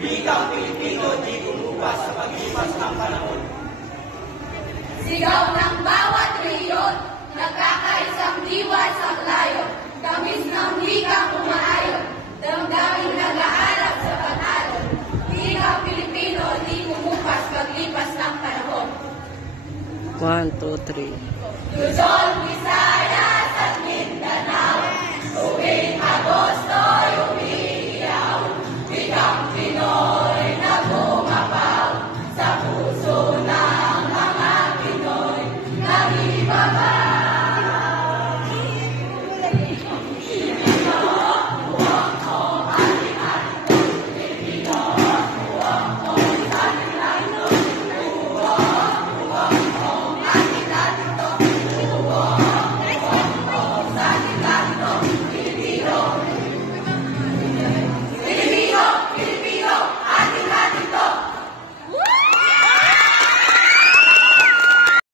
Wikang Pilipino di kumupas sa paglipas ng panahon. Sigaw ng bawat rehiyon, nagkakaisang diwa sa layo, tamis ng wikang umaayon, damdaming nag-aalap sa pag-alon. Wikang Pilipino di kumupas paglipas ng panahon. 1, 2, 3. Luzon,